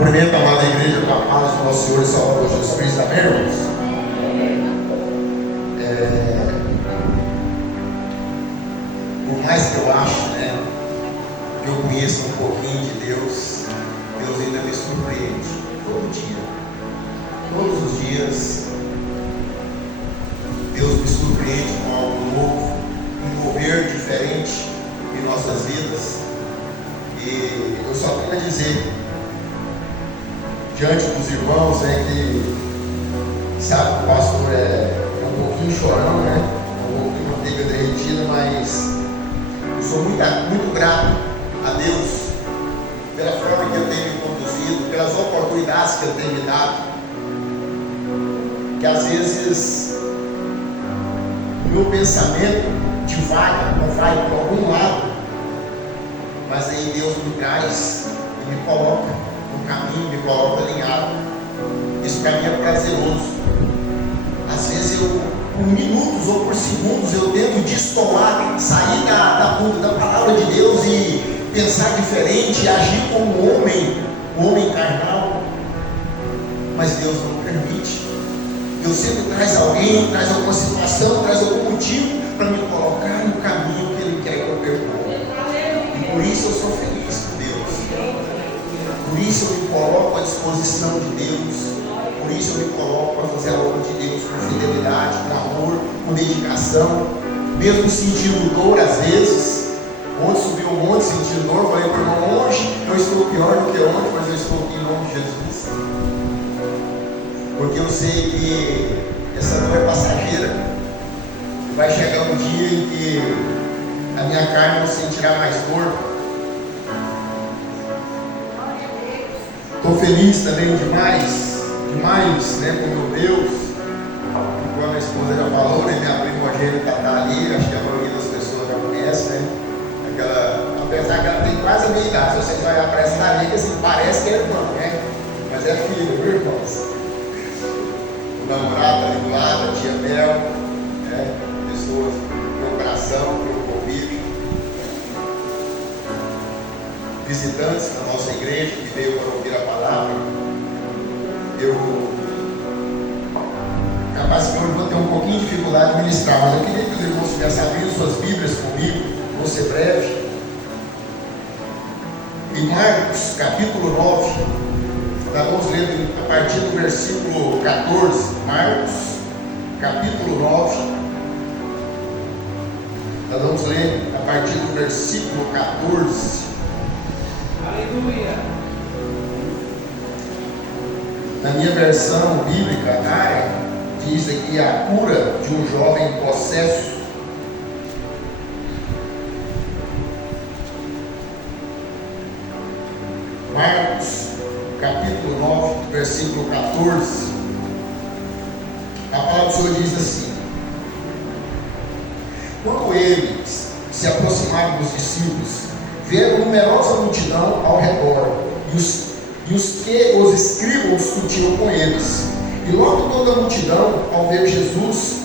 Cumprimento a amada igreja com a paz do nosso Senhor e Salvador Jesus Cristo. Amém, irmãos? Por mais que eu acho, que eu conheça um pouquinho de Deus, Deus ainda me surpreende todo dia. Todos os dias, Deus me surpreende com algo novo, um mover diferente em nossas vidas. E eu só tenho a dizer, diante dos irmãos, que sabe, o pastor é um pouquinho chorão, um pouquinho manteiga derretida, mas eu sou muito grato a Deus pela forma que Ele tem me conduzido, pelas oportunidades que Ele tem me dado, que às vezes o meu pensamento divaga, não vai para algum lado, mas aí Deus me traz e me coloca no caminho, me coloca alinhado. Isso para mim é prazeroso. Às vezes por minutos ou por segundos eu tento destoar, sair da palavra de Deus e pensar diferente, agir como um homem carnal, mas Deus não permite. Deus sempre traz alguém, traz alguma situação, traz algum motivo para me colocar no caminho que Ele quer que eu percorra. E por isso eu sou feliz com Deus. Por isso eu me coloco à disposição de Deus. Por isso eu me coloco para fazer a obra de Deus com fidelidade, com amor, com dedicação, mesmo sentindo dor às vezes. Ontem subi um monte sentindo dor, falei para o irmão, hoje eu estou pior do que ontem, mas eu estou aqui em nome de Jesus. Porque eu sei que essa dor é passageira. Vai chegar um dia em que a minha carne não sentirá mais dor. Estou feliz também demais, com meu Deus. Igual a esposa já falou, minha primogênita está ali, acho que a maioria das pessoas já conhece, apesar que ela tem quase a minha idade, se vocês olharem para essa amiga, assim, parece que é irmão, mas é filho, viu, irmãos? O namorado ali do lado, a tia Mel, pessoas do meu coração, do meu convívio, visitantes da nossa igreja que veio para ouvir a palavra. Capaz que hoje vou ter um pouquinho de dificuldade de ministrar, mas eu queria que os irmãos estivessem abrindo suas Bíblias comigo, vou ser breve. Em Marcos, capítulo 9, nós vamos ler a partir do versículo 14. Marcos, capítulo 9, nós vamos ler a partir do versículo 14. Aleluia. Na minha versão bíblica, diz aqui a cura de um jovem possesso. Marcos, capítulo 9, versículo 14. A palavra do Senhor diz assim: quando eles se aproximaram dos discípulos, vieram numerosa multidão ao redor, e os que os escribas discutiam com eles. E logo toda a multidão, ao ver Jesus,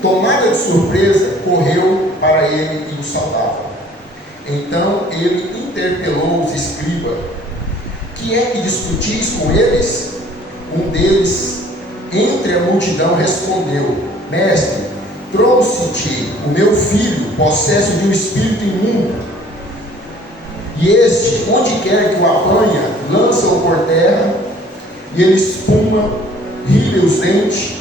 tomada de surpresa, correu para ele e o saudava. Então ele interpelou os escribas: que é que discutis com eles? Um deles, entre a multidão, respondeu: mestre, trouxe-te o meu filho, possesso de um espírito imundo. E este, onde quer que o apanha, lança-o por terra, e ele espuma, ri os dentes,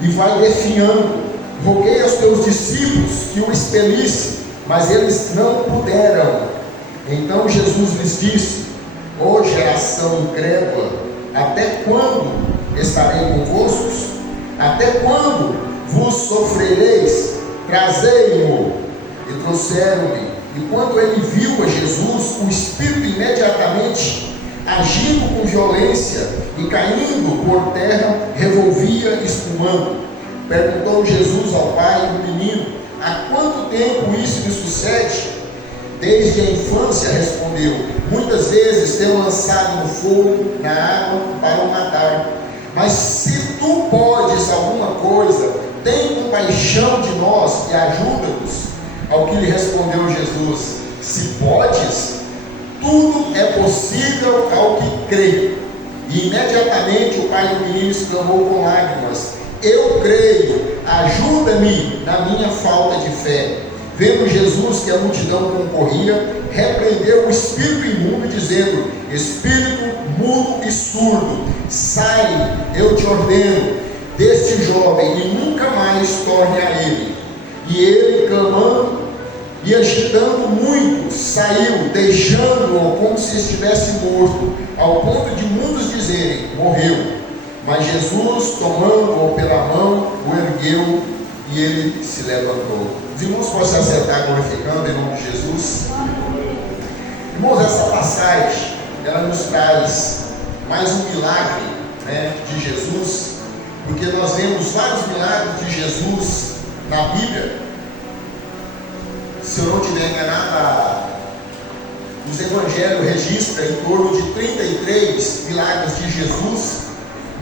e vai definhando. Roguei aos teus discípulos que o expelissem, mas eles não puderam. Então Jesus lhes disse: ó geração incrédula, até quando estarei convosco? Até quando vos sofrereis? Trazei-mo. E trouxeram-lhe. E quando ele viu a Jesus, o espírito imediatamente, agindo com violência e caindo por terra, revolvia espumando. Perguntou Jesus ao pai do menino: há quanto tempo isso lhe sucede? Desde a infância, respondeu. Muitas vezes tenho lançado no fogo, na água, para o matar. Mas se tu podes alguma coisa, tem compaixão de nós e ajuda-nos. Ao que lhe respondeu Jesus: se podes, tudo é possível ao que crê. E imediatamente o pai do menino exclamou com lágrimas: eu creio, ajuda-me na minha falta de fé. Vendo Jesus que a multidão concorria, repreendeu o espírito imundo, dizendo: espírito mudo e surdo, sai, eu te ordeno, deste jovem, e nunca mais torne a ele. E ele, clamando e agitando muito, saiu, deixando-o como se estivesse morto, ao ponto de muitos dizerem: morreu. Mas Jesus, tomando-o pela mão, o ergueu e ele se levantou. Os irmãos podem se acertar glorificando em nome de Jesus. Irmãos, essa passagem, ela nos traz mais um milagre, de Jesus, porque nós vemos vários milagres de Jesus na Bíblia. Se eu não estiver enganado, os evangelhos registram em torno de 33 milagres de Jesus,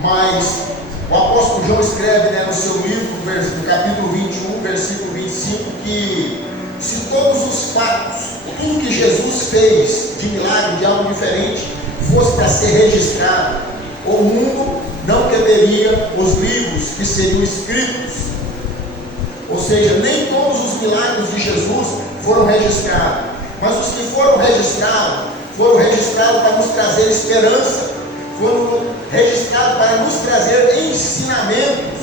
mas o apóstolo João escreve, no seu livro, no capítulo 21, versículo 25, que se todos os fatos, tudo que Jesus fez de milagre, de algo diferente, fosse para ser registrado, o mundo não caberia os livros que seriam escritos. Ou seja, nem todos os milagres de Jesus foram registrados, mas os que foram registrados para nos trazer esperança, foram registrados para nos trazer ensinamentos,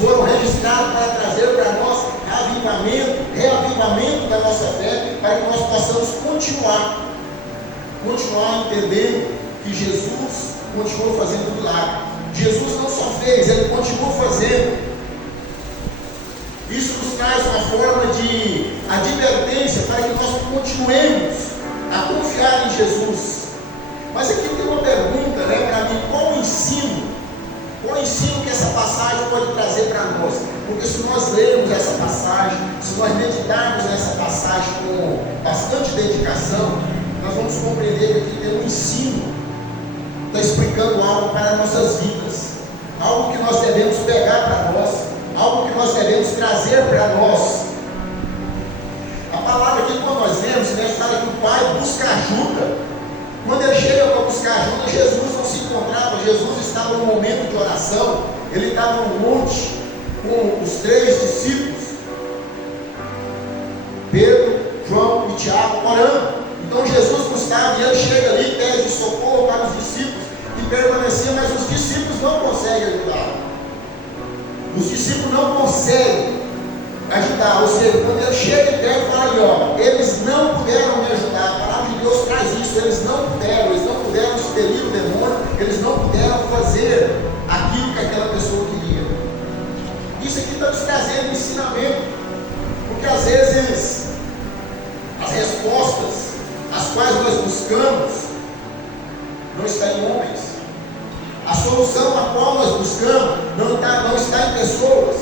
foram registrados para trazer para nós reavivamento da nossa fé, para que nós possamos continuar entendendo que Jesus continuou fazendo milagre. Jesus não só fez, ele continuou fazendo. Isso nos traz uma forma de advertência para que nós continuemos a confiar em Jesus. Mas aqui tem uma pergunta, para mim: qual o ensino que essa passagem pode trazer para nós? Porque se nós lermos essa passagem, se nós meditarmos nessa passagem com bastante dedicação, nós vamos compreender que aqui tem um ensino, está explicando algo para as nossas vidas, algo que nós devemos pegar para nós, algo que nós devemos trazer para nós. A palavra aqui, quando nós vemos, fala que o pai busca ajuda. Quando ele chega para buscar ajuda, Jesus não se encontrava. Jesus estava num momento de oração. Ele estava no monte com os 3 discípulos, Pedro, João e Tiago, orando. Então Jesus buscava, e ele chega ali, pede socorro para os discípulos, e permanecia, mas os discípulos não conseguem ajudar. Os discípulos não conseguem ajudar. Ou seja, quando ele chega e pede, fala ali, eles não puderam me ajudar. A palavra de Deus traz isso. Eles não puderam expelir o demônio, eles não puderam fazer aquilo que aquela pessoa queria. Isso aqui está nos trazendo ensinamento, porque às vezes as respostas as quais nós buscamos não está em homens. A solução a qual nós buscamos não está em pessoas.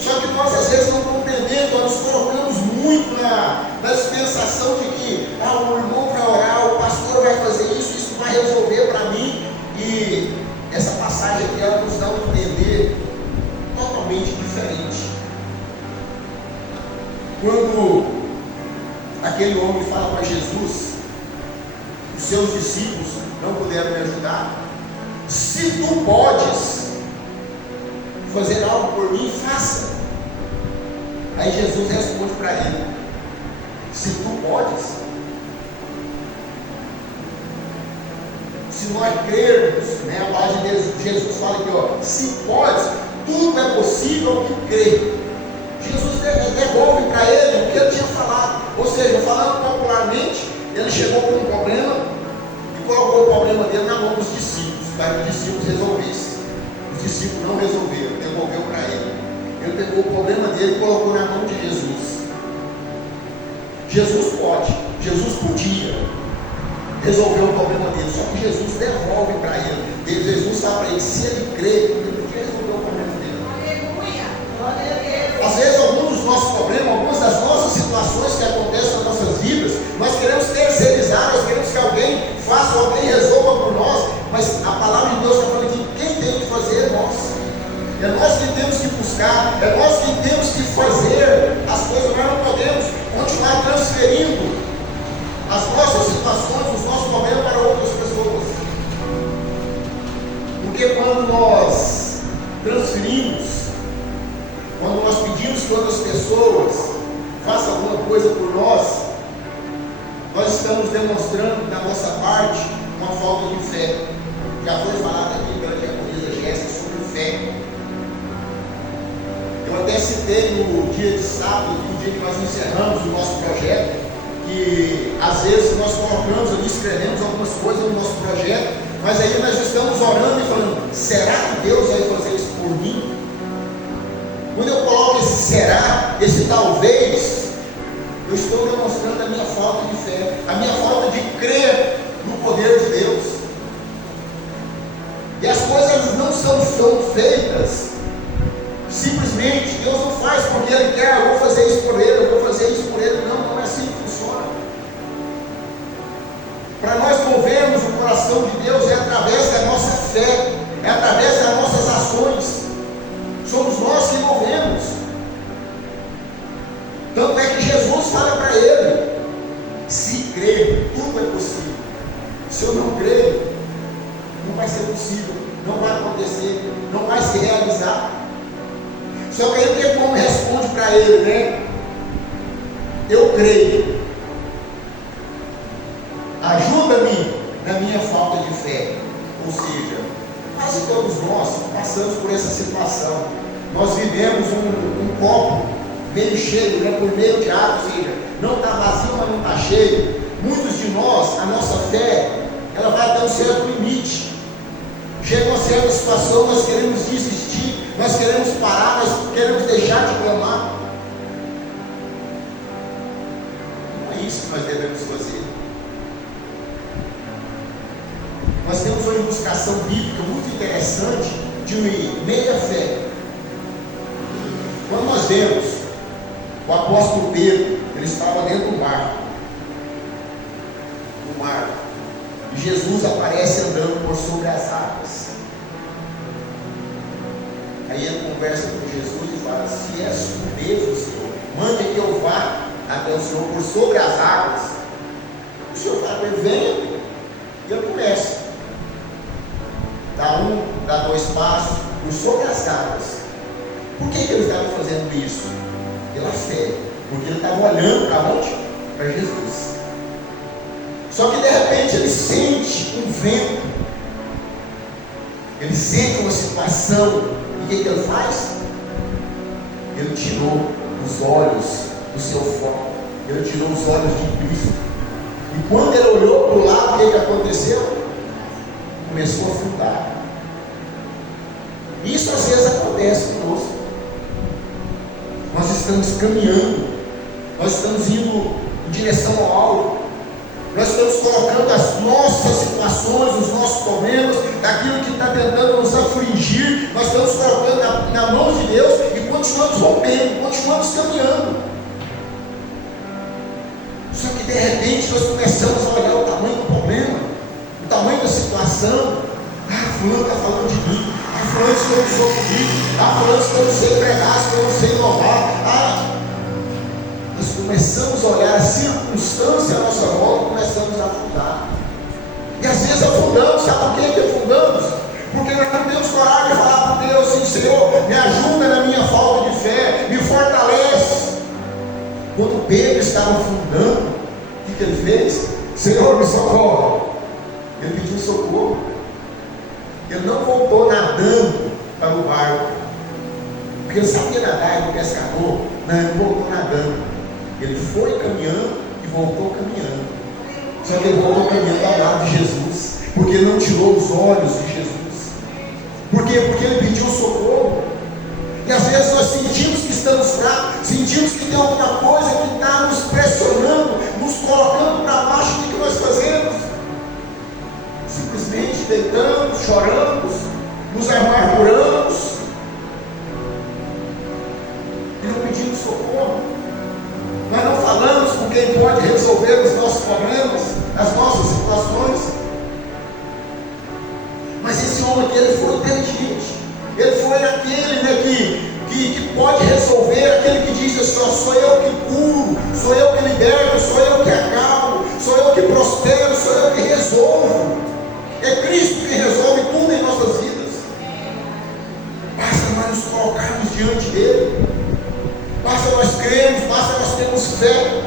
Só que nós às vezes não compreendemos, nós nos colocamos muito na dispensação de que o irmão vai orar, o pastor vai fazer isso vai resolver para mim. E essa passagem aqui, ela nos dá um entender totalmente diferente. Quando aquele homem fala para Jesus: os seus discípulos não puderam me ajudar, se tu podes fazer algo por mim, faça. Aí Jesus responde para ele: se tu podes. Se nós crermos, a palavra de Jesus fala aqui, se podes, tudo é possível ao que crê. Jesus devolve para ele o que ele tinha falado. Ou seja, falando popularmente, ele chegou com um problema e colocou o problema dele na mão dos discípulos, para que os discípulos resolvessem. Os discípulos não resolveram, devolveu para ele. Ele pegou o problema dele e colocou na mão de Jesus. Jesus pode, Jesus podia resolver o problema dele, só que Jesus devolve para ele. Jesus fala para ele: se ele crê, ele podia resolver o problema dele. Às vezes, alguns dos nossos problemas, algumas das nossas situações que acontecem nas nossas vidas, nós queremos terceirizar, nós queremos que alguém faça, alguém resolva por nós, mas a palavra de Deus está falando que quem tem que fazer é nós. É nós que temos que buscar, é nós que temos que fazer as coisas. Nós não podemos continuar transferindo falta de fé. Já foi falado aqui pela diaconisa Jéssica sobre fé. Eu até citei no dia de sábado, no dia que nós encerramos o nosso projeto, que às vezes nós colocamos ali, escrevemos algumas coisas no nosso projeto, mas aí nós estamos orando e falando: será que Deus vai fazer isso por mim? Quando eu coloco esse será, esse talvez, eu estou demonstrando a minha falta de fé, a minha falta de crer no poder de Deus. E as coisas não são feitas simplesmente. Deus não faz porque Ele quer: eu vou fazer isso por Ele, eu vou fazer isso por Ele. Não, não é assim que funciona. Para nós movermos o coração de Deus é através da nossa fé, é através das nossas ações. Somos nós que movemos. Tanto é que Jesus fala para ele: se crer, tudo é possível. Se eu não crer, não vai ser possível, não vai acontecer, não vai se realizar. Só que aí o que como responde para ele, né? Eu creio. Ajuda-me na minha falta de fé. Ou seja, quase todos nós passamos por essa situação. Nós vivemos um copo meio cheio, né, por meio de água, ou seja, não está vazio, mas não está cheio. Muitos de nós, a nossa fé, ela vai até um certo limite. Chega uma certa situação, nós queremos desistir, nós queremos parar, nós queremos deixar de clamar. Não é isso que nós devemos fazer. Nós temos uma ilustração bíblica muito interessante de meia fé. Quando nós vemos o apóstolo Pedro, ele estava dentro do mar. E Jesus aparece andando por sobre as águas. Aí ele conversa com Jesus e fala: se és tu mesmo, Senhor, mande que eu vá até o Senhor por sobre as águas. O Senhor fala para ele: venha. E ele começa. Dá dois passos por sobre as águas. Por que ele estava fazendo isso? Pela fé. Porque ele estava olhando para onde? Para Jesus. Só que de repente ele sente um vento. Ele sente uma situação. E o que ele faz? Ele tirou os olhos do seu foco. Ele tirou os olhos de Cristo. E quando ele olhou para o lado, o que aconteceu? Começou a afundar. Isso às vezes acontece conosco. Nós estamos caminhando, nós estamos indo em direção ao alvo, nós estamos colocando as nossas situações, os nossos problemas, daquilo que está tentando nos afligir, nós estamos colocando na mão de Deus e continuamos rompendo, continuamos caminhando. Só que de repente nós começamos a olhar o tamanho do problema, o tamanho da situação. Fulano está falando de mim. Fulano que eu não sou comigo. Fulano que eu não sei pregar, que eu não sei inovar. Nós começamos a olhar a circunstância à nossa volta e começamos a afundar. E às vezes afundamos. Sabe por que afundamos? Porque nós não temos coragem de falar para Deus assim: Senhor, me ajuda na minha falta de fé, me fortalece. Quando Pedro estava afundando, o que ele fez? Senhor, me socorre. Ele pediu socorro. Ele não voltou nadando para o barco, porque ele sabia nadar, era um pescador. Não, ele não voltou nadando. Ele foi caminhando e voltou caminhando. Só que ele voltou caminhando ao lado de Jesus, porque ele não tirou os olhos de Jesus. Por quê? Porque ele pediu socorro. E às vezes nós sentimos que estamos fracos, sentimos que tem alguma coisa que está nos pressionando, nos colocando para baixo. O que nós fazemos? Simplesmente deitamos, choramos, nos amarguramos e não pedimos socorro. Nós não falamos com quem pode resolver os nossos problemas, as nossas situações. Mas esse homem aqui, ele foi inteligente. Ele foi aquele, né, que pode resolver, aquele que diz assim: ó, sou eu que curo, sou eu que liberto, sou eu que acalmo, sou eu que prospero, sou eu que resolvo. É Cristo que resolve tudo em nossas vidas. Basta nós nos colocarmos diante dele. Basta nós crermos, basta nós termos fé.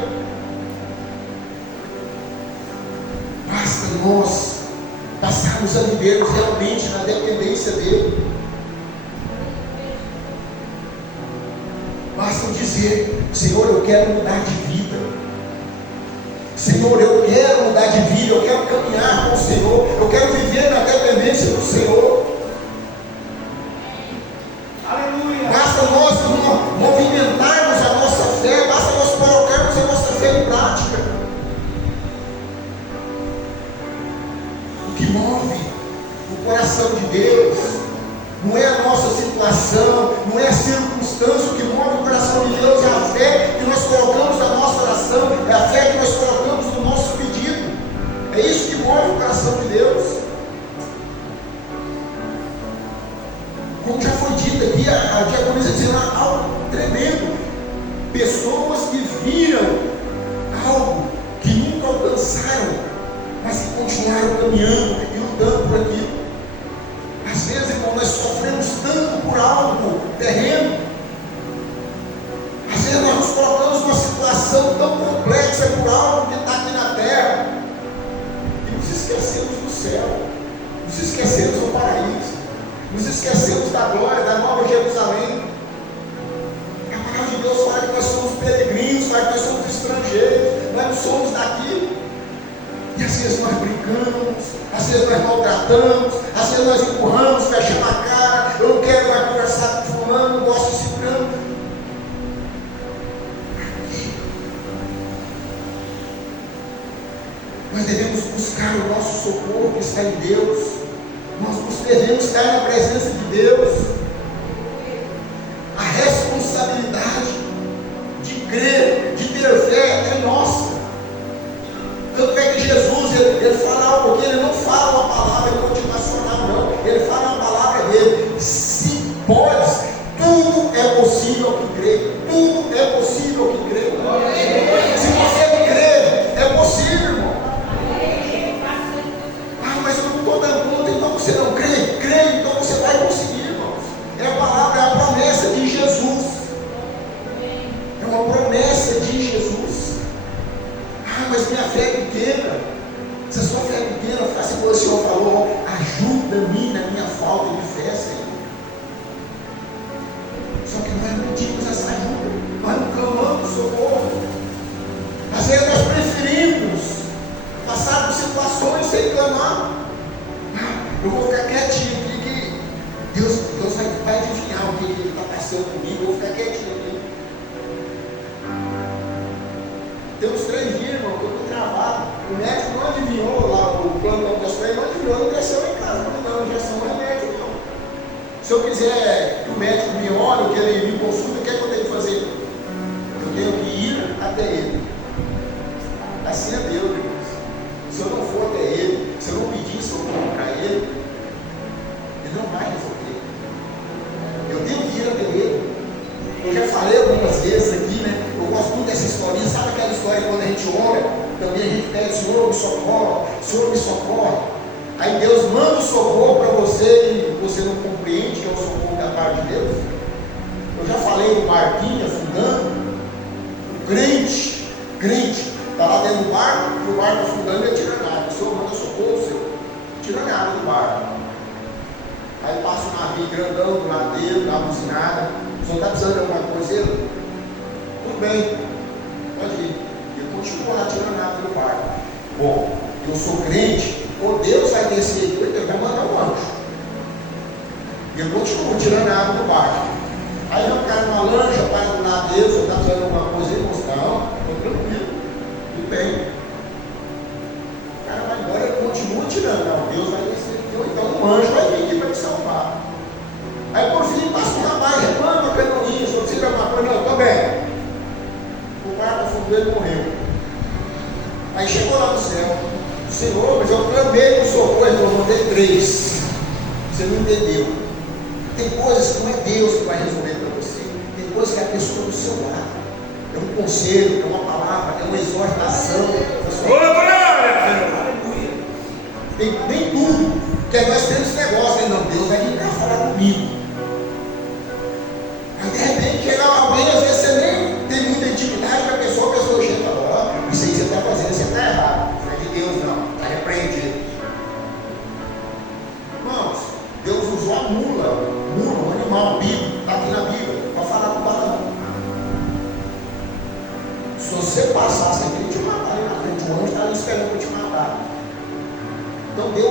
Basta nós passarmos a vivermos realmente na dependência dele. Basta dizer: Senhor, eu quero mudar de vida. Senhor, eu quero mudar de vida, eu quero caminhar com o Senhor, eu quero viver na dependência do Senhor. Aleluia. Basta nós movimentarmos a nossa fé, basta nós colocarmos a nossa fé em prática. O que move o coração de Deus não é a nossa situação, não é a circunstância. O que move o coração de Deus é a fé que nós colocamos na nossa oração, é a fé que nós colocamos no nosso pedido. É isso que move o coração de Deus. Como já foi dito aqui, a diaconisa dizendo algo tremendo. Pessoas que viram algo que nunca alcançaram, mas que continuaram caminhando e lutando por aquilo. Às vezes, irmão, nós sofremos tanto por algo terreno. Às vezes nós nos colocamos numa situação tão complexa por algo que está aqui na terra, e nos esquecemos do céu, nos esquecemos do paraíso, nos esquecemos da glória, da nova Jerusalém. A palavra de Deus fala que nós somos peregrinos, fala que nós somos estrangeiros, nós não somos daqui. E às vezes nós brincamos, às vezes nós maltratamos, às vezes nós empurramos, fechamos a cara. Eu não quero mais conversar com fulano, não gosto de ciclano. Nós devemos buscar o nosso socorro que está em Deus. Nós devemos estar na presença de Deus. A responsabilidade de crer, de ter fé é nossa. Tanto é que Jesus, ele fala algo aqui, ele não fala uma palavra motivacional, não. Ele fala uma palavra dele: se podes, tudo é possível ao que crê. Tudo é possível ao que crê. Se você crê, é possível, irmão. Ah, mas eu não estou dando conta, então você não crê? Crê, então você vai conseguir, irmãos. É a palavra, é a promessa de Jesus. É uma promessa de Jesus. Ah, mas minha fé é pequena. Se a sua fé é pequena, faça como o Senhor falou: ajuda-me na minha falta de fé, Senhor. Só que nós não pedimos essa ajuda, nós não clamamos socorro. Às vezes nós preferimos passar por situações sem clamar. Ah, eu vou ficar quietinho aqui, que Deus vai adivinhar o que Ele está passando comigo. Eu vou ficar quietinho aqui. Tem uns 3 dias, irmão, que eu estou travado. O médico não adivinhou lá, o plano das coisas não adivinhou, não desceu em casa, não injeção, não é médico, não. Se eu quiser que o médico me olhe, que ele me consulta, o que é que eu tenho que fazer? Eu tenho que ir até ele. Assim é Deus, irmãos. Se eu não for até ele, se eu não pedir socorro para ele, ele não vai resolver. Eu tenho que ir até ele. Eu já falei algumas vezes aqui, né? Eu gosto muito dessa historinha. Sabe aquela história quando a gente ora? Também a gente pede: Senhor, me socorre, Senhor, me socorre. Aí Deus manda o socorro para você e você não compreende que é o socorro da parte de Deus. Eu já falei do barquinho afundando. O crente, está lá dentro do barco, e o barco afundando e ele tira nada. O Senhor manda socorro, Senhor. Tira nada do barco. Aí passa um navio grandão do lado dele, dá uma buzinada. O senhor está precisando de alguma coisa? Tudo bem, pode ir. Ele continua lá tirando nada do barco. Bom, eu sou crente, ou Deus vai descer aqui, ele vai mandar um anjo. E eu continuo tirando água do barco. Aí eu caio numa lancha, para do lado dele, se eu está precisando de alguma coisa, ele mostra: não, estou tranquilo, tudo bem. O cara vai embora, ele continua tirando. Não, Deus vai descer aqui, ou então um anjo vai vir aqui para te salvar. Aí por fim passa um rapaz, reclama uma canoinha, só precisa de alguma coisa. Não, estou bem. O barco afundou, ele morreu. Aí chegou lá no céu: Senhor, mas eu clamei no socorro, eu mandei 3. Você não entendeu. Tem coisas que não é Deus que vai resolver para você. Tem coisas que é a pessoa do seu lado. É um conselho, é uma palavra, é uma exortação. Nem tudo. Porque nós temos esse negócio, né? Não, Deus vai vir cá falar comigo. Aí de repente chega alguém, às vezes você nem tem muita intimidade com a pessoa chega e fala: ó, isso aí que você está fazendo, você está errado. Não é de Deus, não, está repreendido.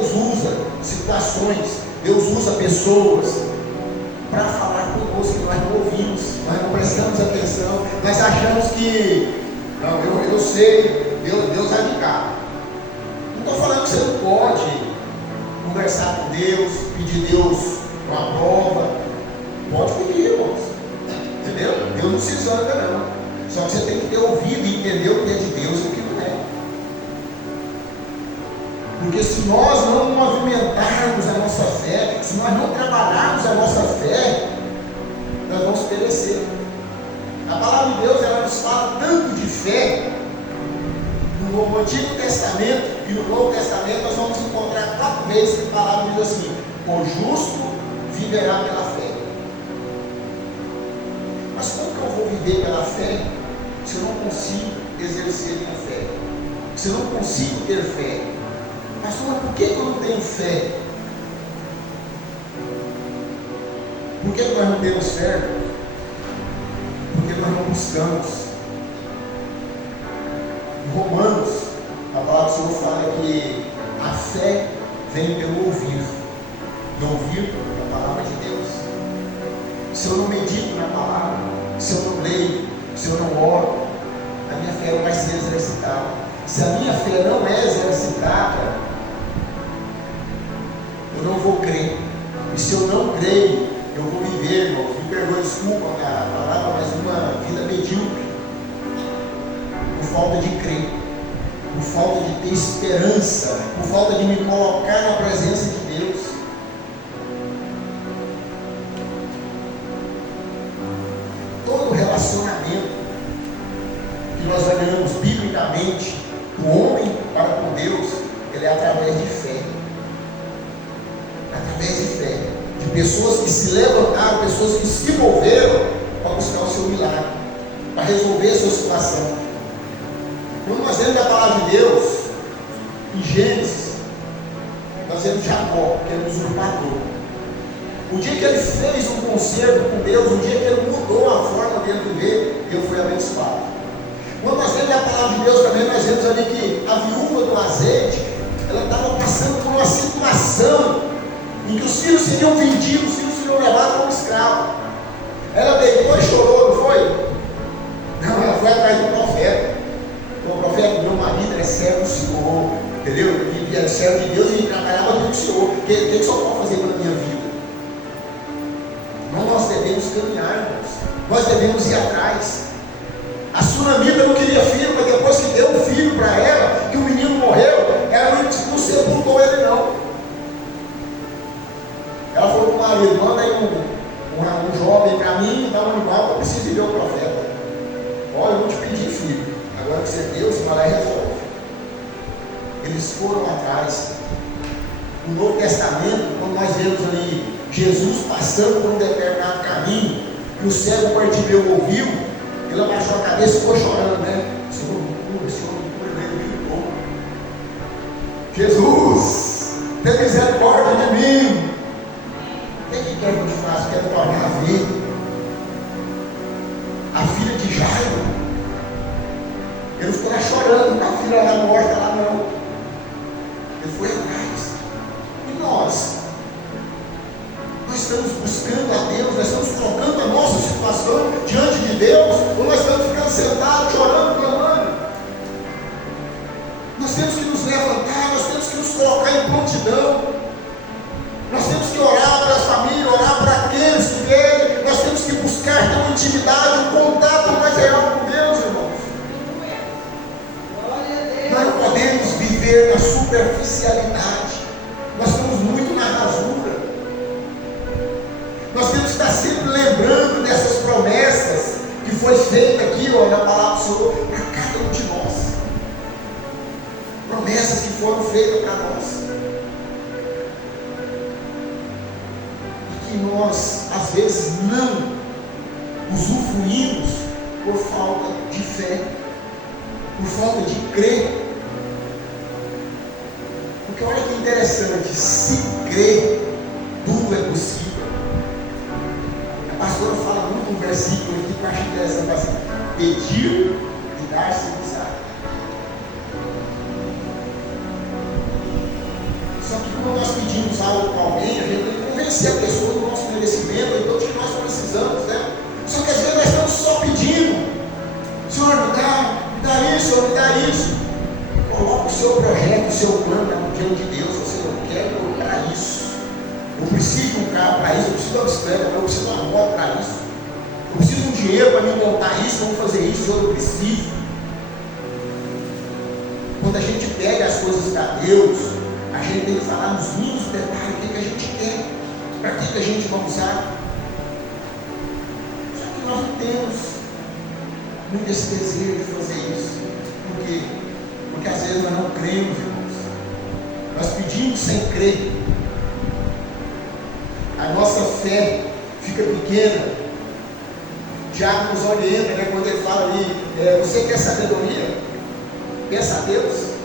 Deus usa situações, Deus usa pessoas para falar conosco, nós não ouvimos, nós não prestamos atenção, nós achamos que, não, eu sei, Deus vai ligar. Não estou falando que você não pode conversar com Deus, pedir Deus uma prova, pode pedir, irmãos, entendeu? Deus não se zanga não, só que você tem que ter ouvido e entender o que é de Deus e o que não é. Porque se nós não movimentarmos a nossa fé, se nós não trabalharmos a nossa fé, nós vamos perecer. A palavra de Deus, ela nos fala tanto de fé. No Antigo Testamento e no Novo Testamento nós vamos encontrar 4 vezes que a palavra diz assim: o justo viverá pela fé. Mas como que eu vou viver pela fé se eu não consigo exercer minha fé? Se eu não consigo ter fé? Pastor, mas por que eu não tenho fé? Por que nós não temos fé? Porque nós não buscamos. Em Romanos, a palavra do Senhor fala que a fé vem pelo ouvir, e ouvir a palavra de Deus. Se eu não medito na palavra, se eu não leio, se eu não oro, a minha fé não vai ser exercitada. Se a minha fé não é exercitada, eu não vou crer. E se eu não creio, eu vou viver, irmãos, me perdoe, desculpa a palavra, mas uma vida medíocre, por falta de crer, por falta de ter esperança, por falta de me colocar na presença de Deus. Todo relacionamento que nós ganhamos biblicamente, do homem para com Deus, ele é através de fé. Através de fé. De pessoas que se levantaram, pessoas que se moveram para buscar o seu milagre, para resolver a sua situação. Quando nós vemos a palavra de Deus, em Gênesis, nós vemos Jacó, que era um usurpador. O dia que ele fez um concerto com Deus, o dia que ele mudou a forma dele viver, Deus foi abençoado. Quando nós vemos a palavra de Deus também, nós vemos ali que a viúva do azeite, ela estava passando por uma situação em que os filhos seriam vendidos, os filhos seriam levados como escravos. Ela deitou e chorou, não foi? Não, ela foi atrás do profeta. O profeta, meu marido é servo do Senhor, entendeu? Ele é servo de Deus e trabalhava com o Senhor. O que o Senhor pode fazer pela minha vida? Nós devemos caminhar, irmãos. Nós devemos ir atrás. A sunamita não queria filho, mas depois que deu um filho para ela, que o menino morreu, ela não sepultou ele não. Ela falou para o marido: manda aí um jovem para mim, dá um animal, eu preciso ver o profeta. Olha, eu vou te pedir filho. Agora que você é Deus, vai lá e resolve. Eles foram atrás. No Novo Testamento, quando nós vemos ali Jesus passando por um determinado caminho, que o cego Bartimeu ouviu, ele abaixou a cabeça e ficou chorando, né? Senhor, me cura, Senhor, me cura, ele me curou. Jesus, tem misericórdia de mim. O que quer que eu te faça? Quero tornar a ver a filha de Jairo. Ele ficou lá chorando, a filha lá morta lá não. Ele foi atrás. E nós estamos buscando a Deus, nós estamos colocando a nossa situação diante de Deus, ou nós estamos ficando sentados, chorando, clamando. Nós temos que nos levantar, nós temos que nos colocar em prontidão. Nós temos que orar para as famílias, orar para aqueles que veem. Nós temos que buscar ter uma intimidade, um contato mais real com Deus, irmãos. Nós não podemos viver na superficialidade. Nós estamos muito na rasura. Nós temos que estar sempre lembrando dessas promessas que foi feita aqui, ó, na palavra do Senhor, para cada um de nós. Promessas que foram feitas para nós. E que nós, às vezes, não usufruímos por falta de fé, por falta de crer. Porque olha que interessante, se crer, tudo é possível. A pastora fala muito um versículo aqui que eu acho interessante, assim: pedir e dar-se-vos-á. Só que quando nós pedimos algo para alguém, a gente tem que convencer a pessoa do nosso merecimento, então do que nós precisamos, né? Só que às vezes nós estamos só pedindo: Senhor, me dá isso, Senhor, me dá isso. Coloca o seu projeto, o seu plano diante de Deus. Você não quer colocar isso. Eu preciso de um carro para isso, eu preciso de uma bicicleta, eu preciso de uma moto para isso. Eu preciso de um dinheiro para me montar isso, vamos fazer isso, eu preciso. Quando a gente pega as coisas para Deus, a gente tem que falar nos mínimos detalhes o que a gente quer, para que a gente vai usar. Só que nós não temos muito esse desejo de fazer isso. Por quê? Porque às vezes nós não cremos, irmãos. Nós pedimos sem crer. A nossa fé fica pequena. Tiago nos orienta, né, quando ele fala ali: você quer sabedoria? Peça a Deus.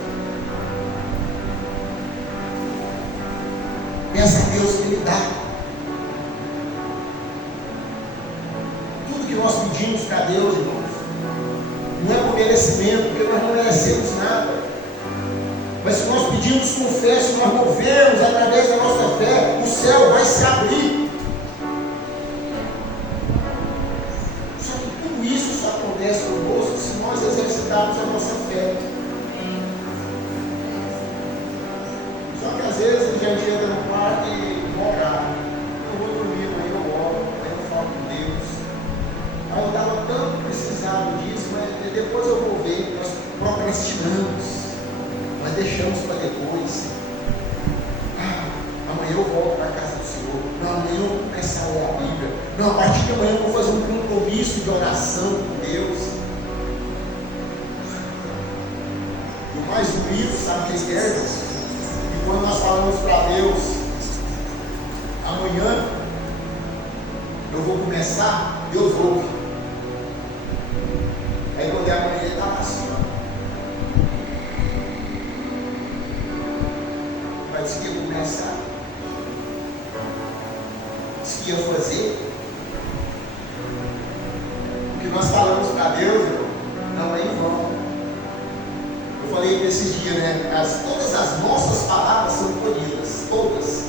Peça a Deus que Ele dá. Tudo que nós pedimos para Deus, irmãos, não é por merecimento, porque nós não merecemos nada. Mas se nós pedimos com fé, se nós movermos através da nossa fé, o céu vai se abrir. Só que tudo isso só acontece conosco se nós exercitarmos a nossa fé. Só que às vezes a gente entra no quarto e orar. Eu vou dormir, amanhã eu oro, amanhã eu falo com Deus. Aí eu estava tanto precisado disso, mas depois eu vou ver. Nós procrastinamos. Nós deixamos para depois. Amanhã eu volto para a casa do Senhor. Não, amanhã eu vou começar a ler a Bíblia. Não, a partir de amanhã eu vou fazer um compromisso de oração com Deus. E o mais bonito, sabe o que é, irmãos? E quando nós falamos para Deus: amanhã eu vou começar, Deus ouve. Aí quando é amanhã, ele está assim, ó. Disse que ia começar, disse que ia fazer. O que nós falamos para Deus, irmão, não é em vão. Eu falei nesses dias, né? Todas as nossas palavras são colhidas, todas,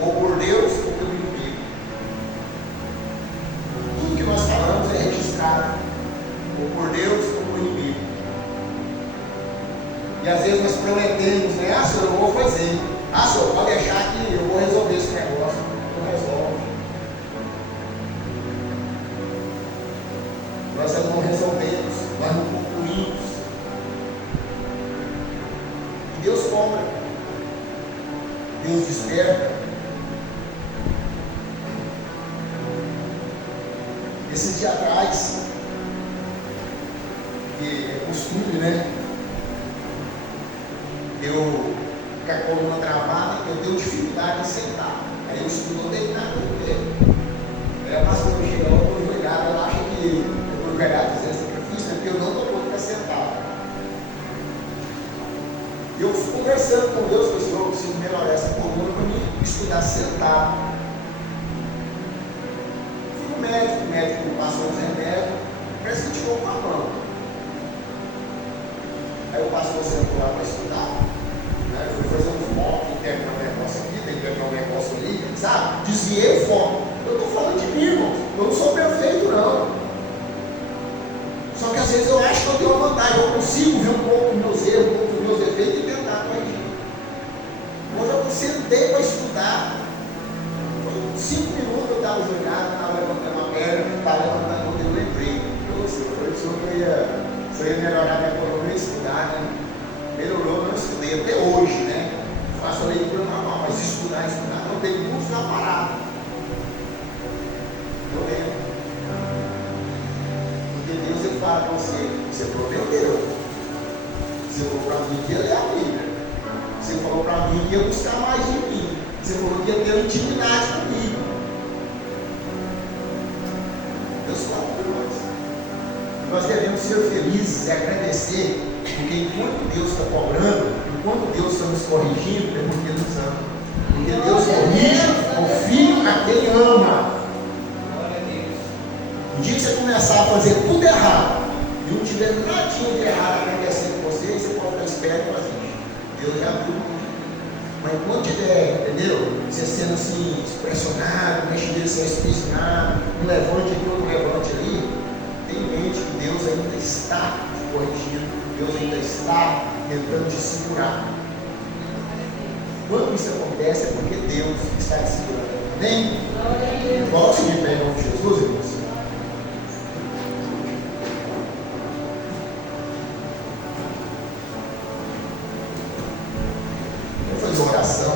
ou por Deus ou pelo inimigo. Tudo que nós falamos é registrado, ou por Deus ou pelo inimigo. E às vezes nós prometemos, né? Senhor, eu vou fazer. Senhor, pode deixar que eu vou resolver esse negócio. Não resolve. Nós não resolvemos, nós não concluímos. E Deus cobra. Deus desperta. Esses dias atrás, que é costume, né? Com a coluna travada, eu tenho dificuldade em sentar. Aí eu estudo deitado no pé. Aí a pastora chega lá, eu estou ligado, ela acha que eu estou ligado a fazer sacrifício, porque eu não estou pronto para sentar. E eu fui conversando com Deus, pessoal, eu preciso melhorar essa coluna para mim estudar sentado. Fui no médico, o médico passou os remédios, parece que tirou com a mão. Aí o pastor sentou lá para estudar. Eu fui fazer uns mocks, tem que ter um negócio aqui, tem que ter um negócio ali, sabe? Desviei o foco. Eu estou falando de mim, irmão. Eu não sou perfeito, não. Só que às vezes eu acho que eu tenho uma vantagem. Eu consigo ver um pouco dos meus erros, um pouco dos meus defeitos e tentar corrigir. Hoje eu sentei para estudar. Foi 5 minutos eu estava jogado, estava levantando a perna, estava levantando a outra, eu lembrei. Eu pensou que eu ia melhorar minha coluna e estudar, né? Melhorou, não estudei até hoje, né? Faço a leitura normal, mas estudar, não tem curso na parada. Eu lembro. Porque Deus ele fala para você prometeu. Você falou para mim que ia ler a Bíblia. Você falou para mim que ia buscar mais de mim. Você falou que ia ter intimidade comigo. Deus fala para nós. Nós devemos ser felizes e agradecer. Porque enquanto Deus está cobrando, enquanto Deus está nos corrigindo, é porque nos ama. Porque Deus corrige o filho a quem ama. O dia que você começar a fazer tudo errado, e não tiver nadinha de errado acontecendo com você, você pode ficar esperto e fazer. Deus já viu. Mas quando tiver entendeu? Você sendo assim, pressionado, mexendo sem espizinado, um levante aqui, outro levante ali. Tem em mente que Deus ainda está te corrigindo, Deus ainda está tentando te segurar. Quando isso acontece é porque Deus está te segurando. Amém? Coloque de pé em nome de Jesus, irmãos. Vou fazer uma oração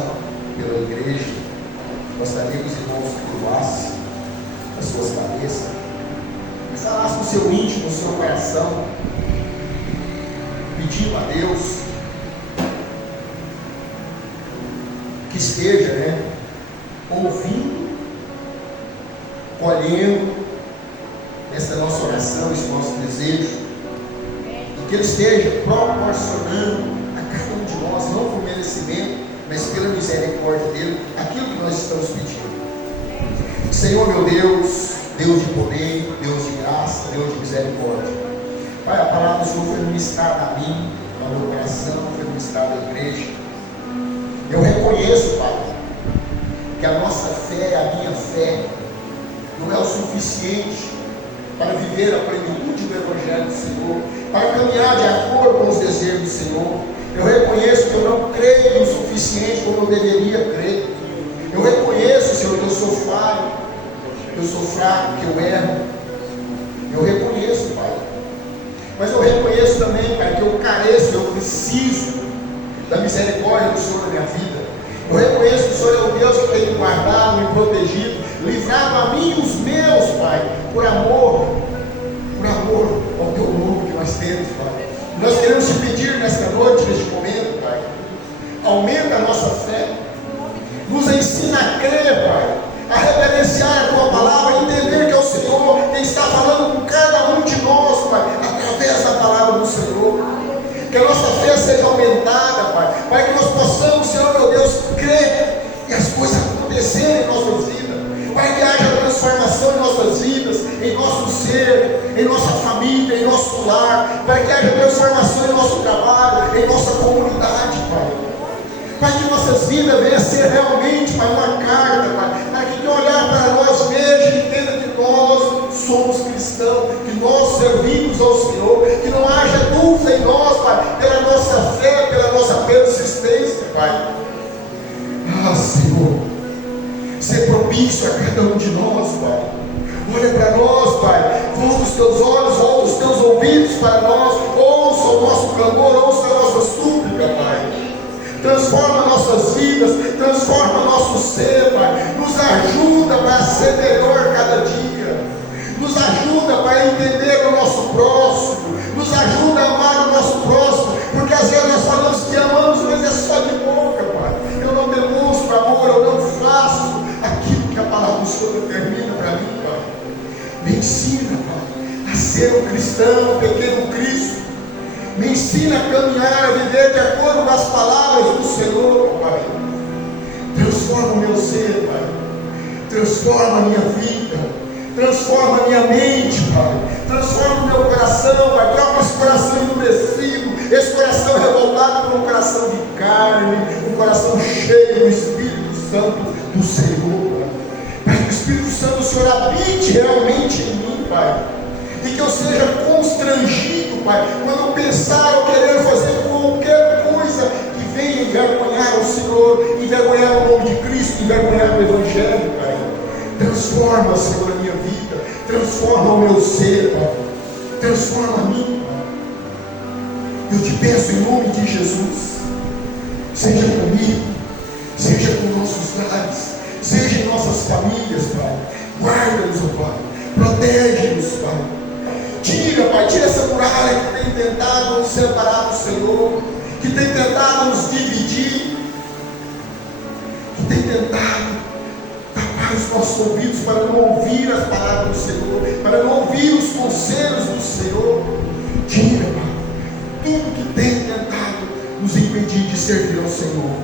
pela igreja. Gostaria que os irmãos curvassem as suas cabeças e falassem no seu íntimo, no seu coração, pedindo a Deus que esteja, ouvindo, colhendo essa nossa oração, esse nosso desejo, e que Ele esteja proporcionando a cada um de nós, não por merecimento, mas pela misericórdia dEle, aquilo que nós estamos pedindo. Senhor meu Deus, Deus de poder, Deus de graça, Deus de misericórdia, Pai, a palavra do Senhor foi ministrada a mim, no meu coração, foi ministrada à igreja. Eu reconheço, Pai, que a nossa fé, a minha fé, não é o suficiente para viver a plenitude do Evangelho do Senhor, para caminhar de acordo com os desejos do Senhor. Eu reconheço que eu não creio o suficiente como eu deveria crer. Eu reconheço, Senhor, que eu sou falho, que eu sou fraco, que eu erro. Eu reconheço, Pai. Mas eu reconheço também, Pai, que eu careço, eu preciso da misericórdia do Senhor na minha vida. Eu reconheço que o Senhor é o Deus que tem me guardado, me protegido, livrado a mim e os meus, Pai, por amor ao teu nome que nós temos, Pai. Nós queremos te pedir nesta noite, neste momento, Pai, aumenta a nossa fé, nos ensina a crer, Pai, a reverenciar a tua palavra, a entender que é o Senhor quem está falando com cada um de nós, Pai, através da palavra do Senhor. Que a nossa fé seja aumentada, Pai, para que nós possamos, Senhor meu Deus, crer e as coisas acontecerem em nossas vidas, para que haja transformação em nossas vidas, em nosso ser, em nossa família, em nosso lar, para que haja transformação em nosso trabalho, em nossa comunidade, Pai. Para que nossas vidas venham a ser realmente, Pai, uma carta, Pai, para que quem olhar para nós veja e entenda que nós somos cristãos, que nós servimos ao Senhor, que não haja dúvida em nós, Pai, pela nossa fé, pela nossa persistência, Pai. Ah, Senhor, ser propício a cada um de nós, Pai. Olha para nós, Pai, volta os teus olhos, volta os teus ouvidos para nós, ouça o nosso clamor, ouça a nossa súplica, Pai. Transforma nossas vidas, transforma nosso ser, Pai. Nos ajuda para ser melhor cada dia. Nos ajuda para entender o nosso próximo. Nos ajuda a amar o nosso próximo. Porque às vezes nós falamos que amamos, mas é só de boca, Pai. Eu não demonstro amor, eu não faço aquilo que a palavra do Senhor determina para mim, Pai. Me ensina, Pai, a ser um cristão, um pequeno Cristo. Me ensina a caminhar, a viver de acordo com as palavras do Senhor, Pai. Transforma o meu ser, Pai. Transforma a minha vida. Transforma a minha mente, Pai. Transforma o meu coração, Pai. Troca esse coração endurecido, esse coração revoltado por um coração de carne, um coração cheio do Espírito Santo do Senhor, Pai. Para que o Espírito Santo do Senhor habite realmente em mim, Pai. E que eu seja constrangido, Pai, quando eu pensar ou querer fazer qualquer coisa que venha envergonhar o Senhor, envergonhar o nome de Cristo, envergonhar o Evangelho, Pai. Transforma, Senhor, a minha vida, transforma o meu ser, Pai. Transforma a mim, Pai. Eu te peço em nome de Jesus, seja comigo, seja com nossos lares, seja em nossas famílias, Pai. Guarda-nos, ó Pai, protege-nos, Pai. Tira, Pai, tira essa muralha que tem tentado nos separar do Senhor, que tem tentado nos dividir, que tem tentado tapar os nossos ouvidos para não ouvir as palavras do Senhor, para não ouvir os conselhos do Senhor. Tira, Pai, tudo que tem tentado nos impedir de servir ao Senhor.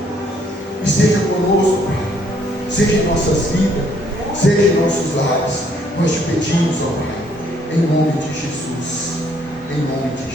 E seja conosco, Pai, seja em nossas vidas, seja em nossos lares. Nós te pedimos, ó Pai, em nome de Jesus, em nome de Jesus.